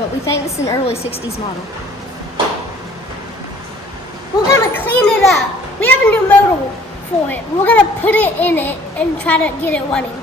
but we think it's an early 60s model. We're gonna clean it up. We have a new motor for it. We're gonna put it in it and try to get it running.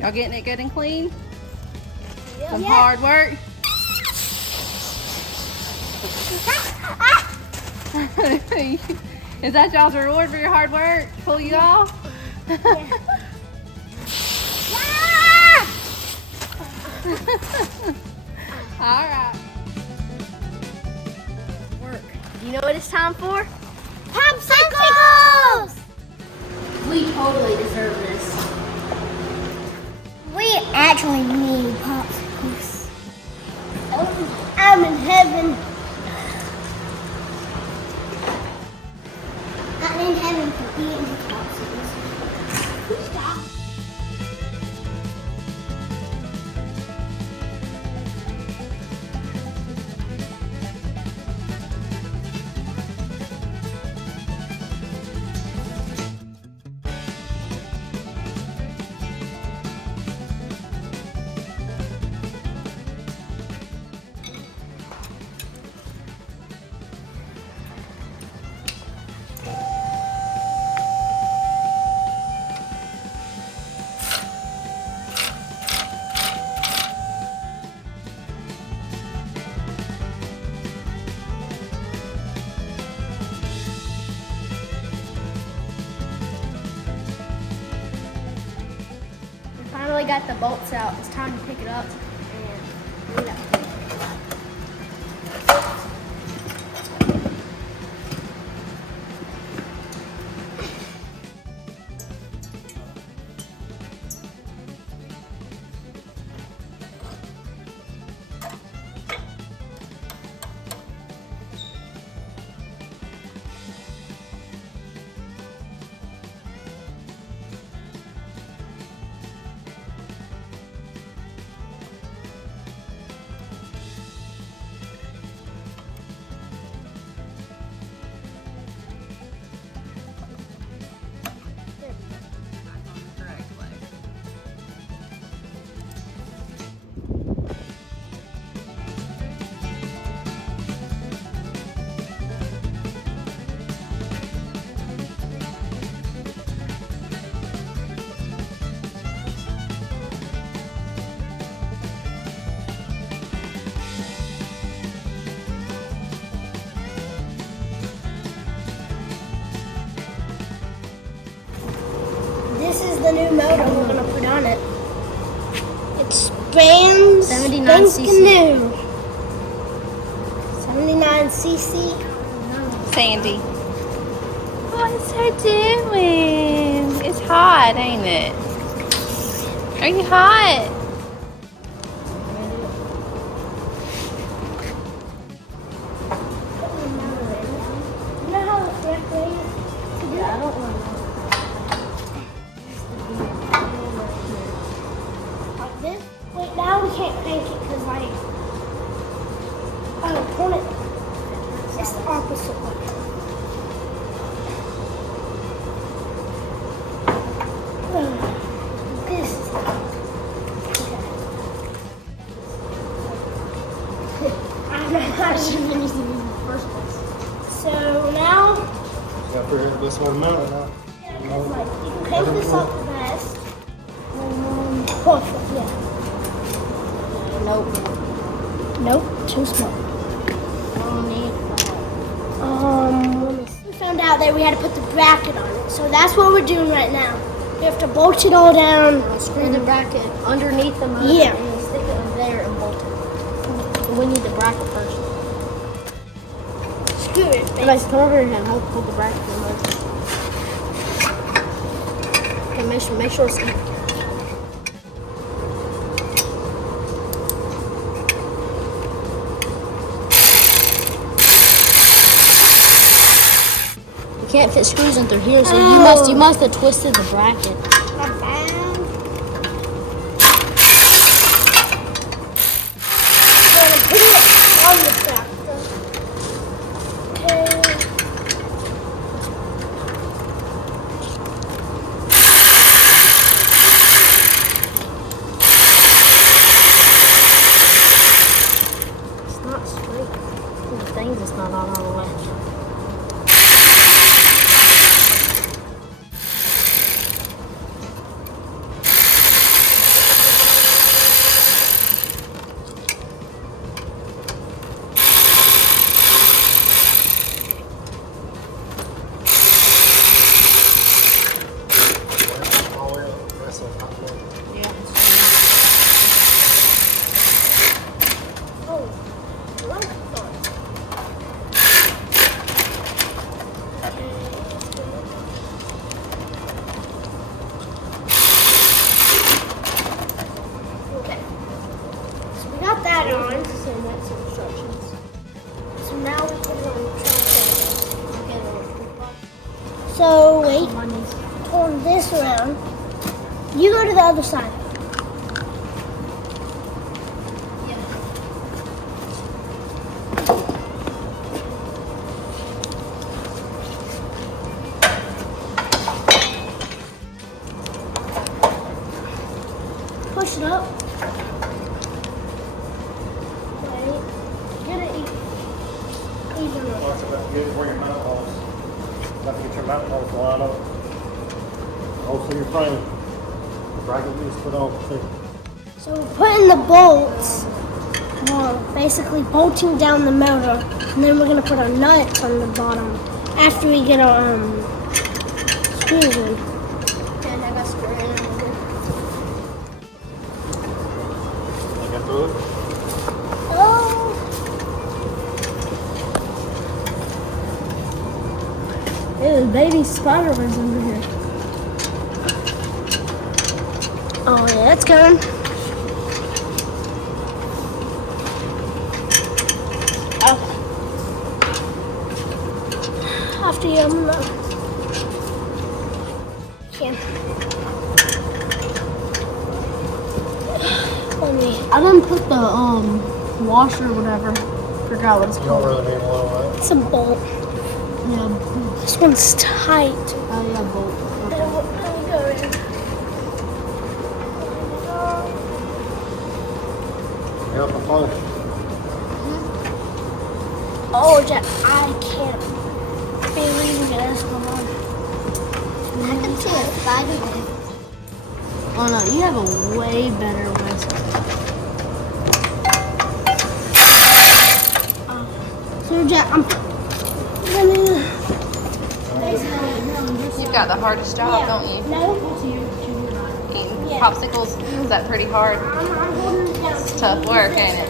Y'all getting it good and clean? Yeah. Some hard work. Is that y'all's reward for your hard work? Pull you off? All right. Work. You know what it's time for? Popsicles! We totally deserve this. We actually need popsicles. Oh, I'm in heaven. I'm in heaven for eating popsicles. Stop. Finally got the bolts out. It's time to pick it up and clean it up. This is the new motor we're going to put on it. It's brand 79 cc. new. 79 cc. Sandy. What's her doing? It's hot, ain't it? Are you hot? You know how the correct way is to do it? I don't know. got to figure out this one mounted now. You can crank this up the best. Perfect, yeah. Nope, too small. We found out that we had to put the bracket on it, so that's what we're doing right now. We have to bolt it all down. Screw the bracket underneath the motor. Yeah. And you stick it in there and bolt it. We need the bracket first. Screw it, baby. Guys, come over here and hold the bracket in the motor. Okay, make sure it's even. You can't fit screws in through here, so you must have twisted the bracket. Not bad. We're gonna put it on the tractor. Okay. It's not straight. The thing's just not on all the way. All the way up. That's a hot one. Oh, I like that. Okay. So we got that on. So now we put it on the tractor. So wait, turn this around. You go to the other side. Push it up. Wait. Get it even up. Talks about getting where your mount holes. Got to get your mount holes lined up. Also your frame. The bracket needs to put on too. So we're putting the bolts, well, basically bolting down the motor, and then we're gonna put our nuts on the bottom after we get our screws in. And I got screwed in. You got through it? Oh. There's baby spider-webs under here. Oh yeah, it's going. Oh. After you, I'm not. Okay. Let me. I didn't put the washer or whatever. Forgot what it's You don't called. really need one, right? It's a bolt. Yeah. This one's tight. Oh yeah, bolt. Let me go in. Help them push. Oh, Jack, I can't believe this. Hold on. I can see a spider there. Oh no, you have a way better whistle. So, Jack, I'm gonna. You've got the hardest job, don't you? No. Eating Yeah. popsicles, is that pretty hard? I'm holding it down. It's tough work, ain't it?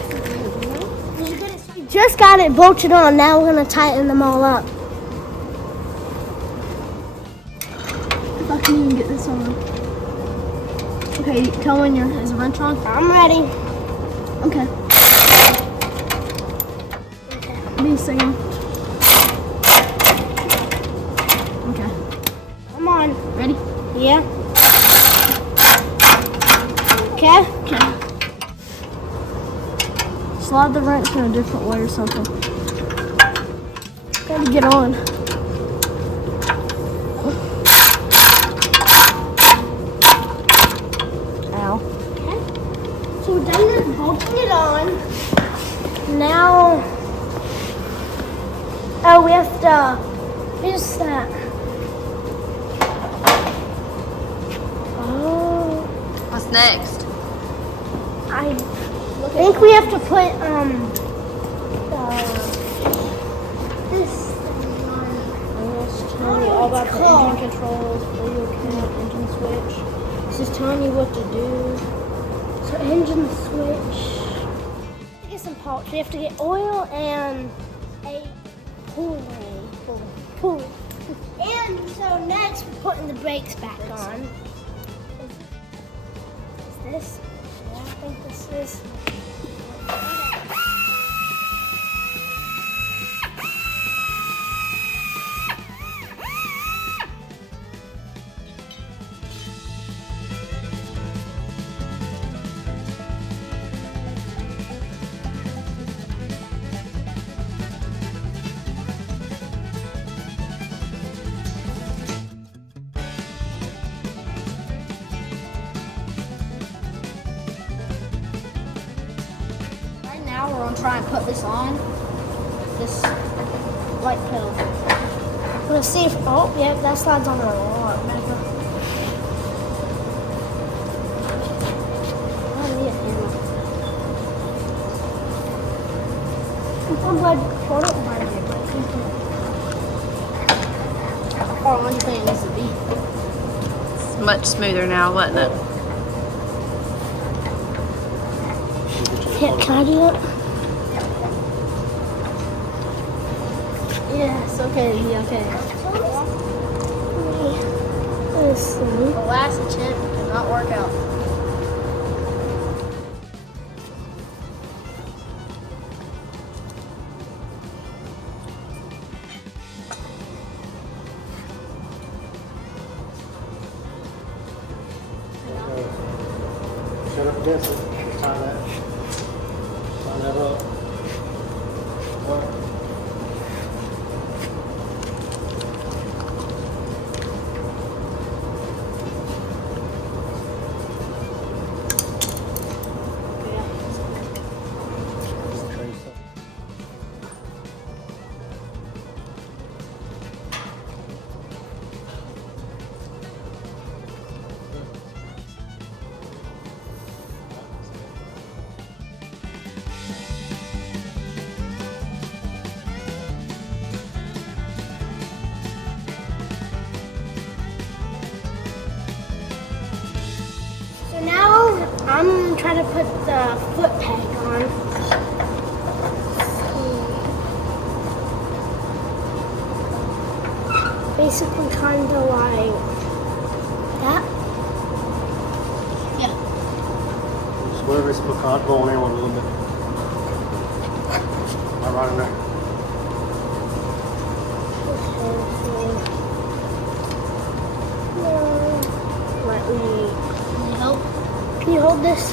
We just got it bolted on. Now we're gonna tighten them all up. If I can even get this on. Okay, tell when your is the wrench on. I'm ready. Okay. Be a second. Okay. Come on. Ready? Yeah. Okay. Okay. Slide the wrench in a different way or something. Gotta get on. Ow. Okay. So we're done with bolting it on. Now, oh, we have to What's that? Oh, What's next? I think we have to put this thing on. It's telling you all about the engine controls, radio cam, engine switch. This is telling you what to do. So engine switch. To get some parts, we have to get oil and a pulley. And so next we're putting the brakes back on. Is this? Yeah, I think this is. Right now we're gonna try and put this on. This light pedal. I'm gonna see if. Oh, yeah, that slides on a lot. I'm glad hold up by me. How far on do you think it needs to be? It's much smoother now, wasn't it? Can I do it? Yes, okay, yeah, okay. Let's see. The last attempt did not work out. Shut up against it. Tie that. Line that up. What? So now I'm trying to put the foot peg on. Basically kind of like that. Just whatever it's put go on there with a little bit. Right in there. Let me. Can you help? Can you hold this?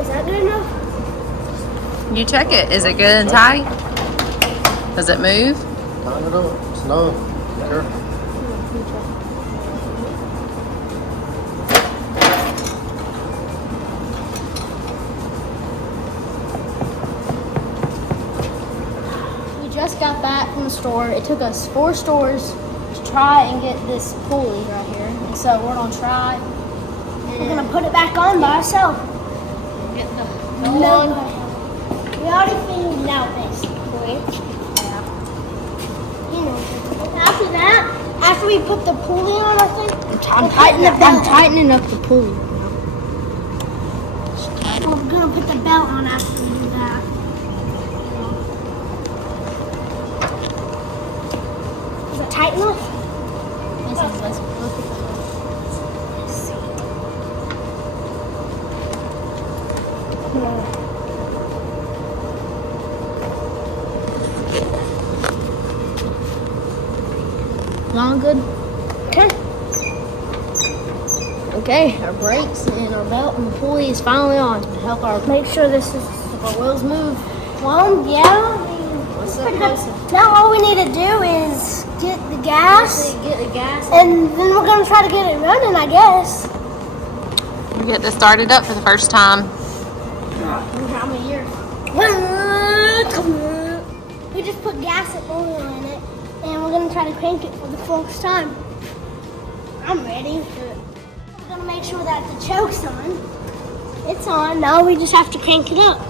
Is that good enough? You check it. Is it good and tight? Does it move? Tighten it up. It's no. Be careful. We just got back from the store. It took us 4 stores to try and get this pulley right here. And so we're gonna try. We're gonna put it back on by ourselves. Get the No. We already figured it out basically. You know. After that, after we put the pulley on, I think I'm tightening up the pulley. we're gonna put the belt on after we do that. Is it tight enough? Long good? Okay. Okay, our brakes and our belt, and the pulley is finally on to help our help our wheels move. Well, yeah. I mean, Let's pretty get good. closer. Now all we need to do is get the gas, Get the gas. and then we're gonna try to get it running, I guess. We get this started up for the first time. How many years? We just put gas and oil in it, and we're gonna try to crank it for the first time. I'm ready. We're gonna make sure that the choke's on. It's on. Now we just have to crank it up.